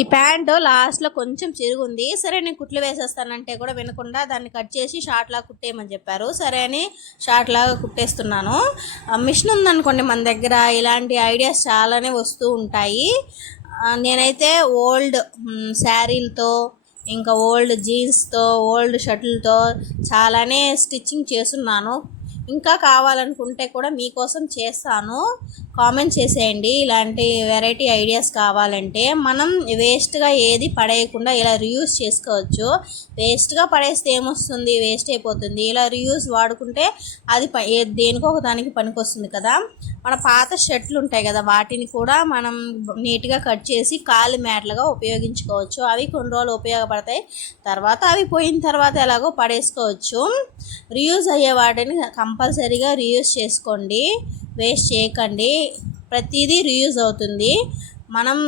ఈ ప్యాంట్ లాస్ట్లో కొంచెం చిరుగుంది. సరే నేను కుట్లు వేసేస్తానంటే కూడా వినకుండా దాన్ని కట్ చేసి షార్ట్ లాగా కుట్టేయమని చెప్పారు. సరే అని షార్ట్ లాగా కుట్టేస్తున్నాను. మిషన్ ఉందనుకోండి మన దగ్గర, ఇలాంటి ఐడియాస్ చాలానే వస్తూ ఉంటాయి. నేనైతే ఓల్డ్ శారీలతో, ఇంకా ఓల్డ్ జీన్స్తో, ఓల్డ్ షర్టులతో చాలానే స్టిచ్చింగ్ చేస్తున్నాను. ఇంకా కావాలనుకుంటే కూడా మీకోసం చేస్తాను. కామెంట్ చేసేయండి. ఇలాంటి వెరైటీ ఐడియాస్ కావాలంటే మనం వేస్ట్గా ఏది పడేయకుండా ఇలా రీయూజ్ చేసుకోవచ్చు. వేస్ట్గా పడేస్తే ఏమొస్తుంది, వేస్ట్ అయిపోతుంది. ఇలా రీయూజ్ వాడుకుంటే అది దేనికో ఒక దానికి పనికొస్తుంది కదా. మన పాత షర్ట్లు ఉంటాయి కదా, వాటిని కూడా మనం నీట్గా కట్ చేసి కాలి మ్యాట్లుగా ఉపయోగించుకోవచ్చు. అవి కొన్ని రోజులు ఉపయోగపడతాయి. తర్వాత అవి పోయిన తర్వాత ఎలాగో పడేసుకోవచ్చు. రీయూజ్ అయ్యే వాటిని కంపల్సరీగా రీయూజ్ చేసుకోండి, వేస్ట్ చేయకండి. ప్రతిదీ రీయూజ్ అవుతుంది. మనం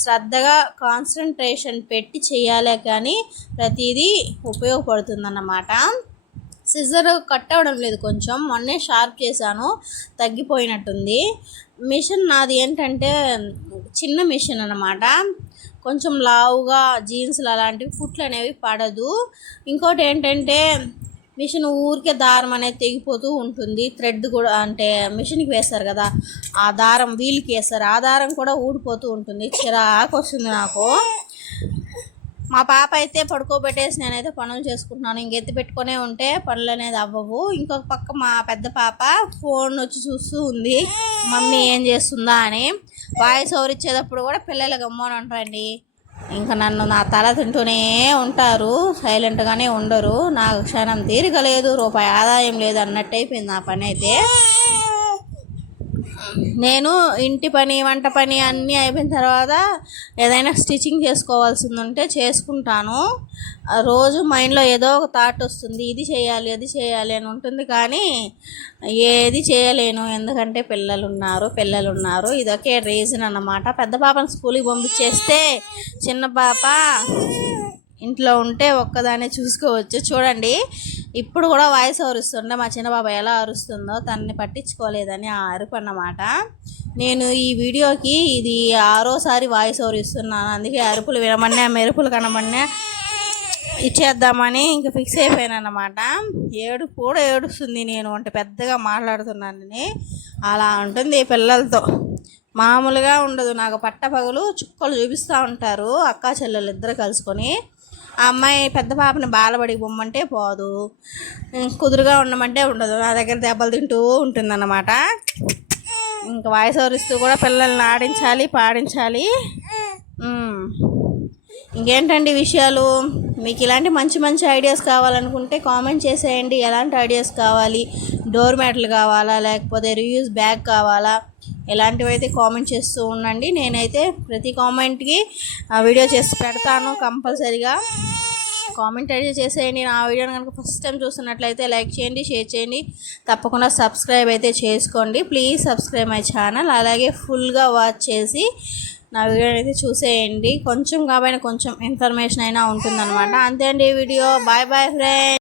శ్రద్ధగా కాన్సన్ట్రేషన్ పెట్టి చేయాలే కానీ ప్రతిదీ ఉపయోగపడుతుంది అన్నమాట. సిజర్ కట్ అవ్వడం లేదు, కొంచెం మొన్నే షార్ప్ చేశాను, తగ్గిపోయినట్టుంది. మిషన్ నాది ఏంటంటే చిన్న మిషన్ అన్నమాట. కొంచెం లావుగా జీన్స్లు అలాంటివి కుట్లు అనేవి పడదు. ఇంకోటి ఏంటంటే మిషన్ ఊరికే దారం అనేది తెగిపోతూ ఉంటుంది. థ్రెడ్ కూడా అంటే మిషన్కి వేస్తారు కదా, ఆ దారం వీల్కి వేస్తారు, ఆ దారం కూడా ఊడిపోతూ ఉంటుంది. చిరాకు వస్తుంది నాకు. మా పాప అయితే పడుకోబెట్టేసి నేనైతే పనులు చేసుకుంటున్నాను. ఇంకెత్తి పెట్టుకునే ఉంటే పనులు అనేది అవ్వవు. ఇంకొక పక్క మా పెద్ద పాప ఫోన్ వచ్చి చూస్తూ ఉంది, మమ్మీ ఏం చేస్తుందా అని. వాయిస్ ఓవర్ ఇచ్చేటప్పుడు కూడా పిల్లలు గమ్మని ఉంటారండి. ఇంకా నన్ను నా తల తింటూనే ఉంటారు, సైలెంట్గానే ఉండరు. నాకు క్షణం తీరిక లేదు, రూపాయి ఆదాయం లేదు అన్నట్టు అయిపోయింది నా పని అయితే. నేను ఇంటి పని, వంట పని అన్నీ అయిపోయిన తర్వాత ఏదైనా స్టిచ్చింగ్ చేసుకోవాల్సింది ఉంటే చేసుకుంటాను. రోజు మైండ్లో ఏదో ఒక థాట్ వస్తుంది, ఇది చేయాలి అది చేయాలి అని ఉంటుంది, కానీ ఏది చేయలేను. ఎందుకంటే పిల్లలు ఉన్నారు. ఇదొకే రీజన్ అన్నమాట. పెద్ద పాపను స్కూల్కి పంపించేస్తే చిన్న పాప ఇంట్లో ఉంటే ఒక్కదానే చూసుకోవచ్చు. చూడండి, ఇప్పుడు కూడా వాయిస్ ఓవర్ ఇస్తుంటే మా చిన్న బాబా ఎలా అరుస్తుందో, తనని పట్టించుకోలేదని ఆ అరుపు అన్నమాట. నేను ఈ వీడియోకి ఇది 6వసారి వాయిస్ ఓవర్ ఇస్తున్నాను. అందుకే అరుపులు వినమన్నా, మెరుపులు కనమన్నా ఇచ్చేద్దామని ఇంకా ఫిక్స్ అయిపోయాను అన్నమాట. ఏడుపు కూడా ఏడుస్తుంది, నేను అంటే పెద్దగా మాట్లాడుతున్నానని. అలా ఉంటుంది పిల్లలతో, మామూలుగా ఉండదు. నాకు పట్టపగలు చుక్కలు చూపిస్తూ ఉంటారు అక్కా చెల్లెలు ఇద్దరు కలుసుకొని. ఆ అమ్మాయి పెద్ద పాపని బాలబడికి పొమ్మంటే పోదు, కుదురుగా ఉండమంటే ఉండదు, నా దగ్గర దెబ్బలు తింటూ ఉంటుందన్నమాట. ఇంకా వాయిస్ ఓవర్ ఇస్తూ కూడా పిల్లల్ని ఆడించాలి, పాడించాలి. ఇంకేంటండి విషయాలు? మీకు ఇలాంటి మంచి మంచి ఐడియాస్ కావాలనుకుంటే కామెంట్ చేసేయండి. ఎలాంటి ఐడియాస్ కావాలి? డోర్ మ్యాట్లు కావాలా, లేకపోతే రీయూజ్ బ్యాగ్ కావాలా? ఇలాంటివి అయితే కామెంట్ చేస్తూ ఉండండి. నేనైతే ప్రతి కామెంట్కి వీడియో చేసి పెడతాను. కంపల్సరీగా కామెంట్ అయితే చేసేయండి. నా వీడియోని కనుక ఫస్ట్ టైం చూస్తున్నట్లయితే లైక్ చేయండి, షేర్ చేయండి, తప్పకుండా సబ్స్క్రైబ్ అయితే చేసుకోండి. Please subscribe my channel. అలాగే ఫుల్గా వాచ్ చేసి నా వీడియోని అయితే చూసేయండి. కొంచెం కాబట్టి కొంచెం ఇన్ఫర్మేషన్ అయినా ఉంటుందన్నమాట. అంతే అండి ఈ వీడియో. Bye bye friends.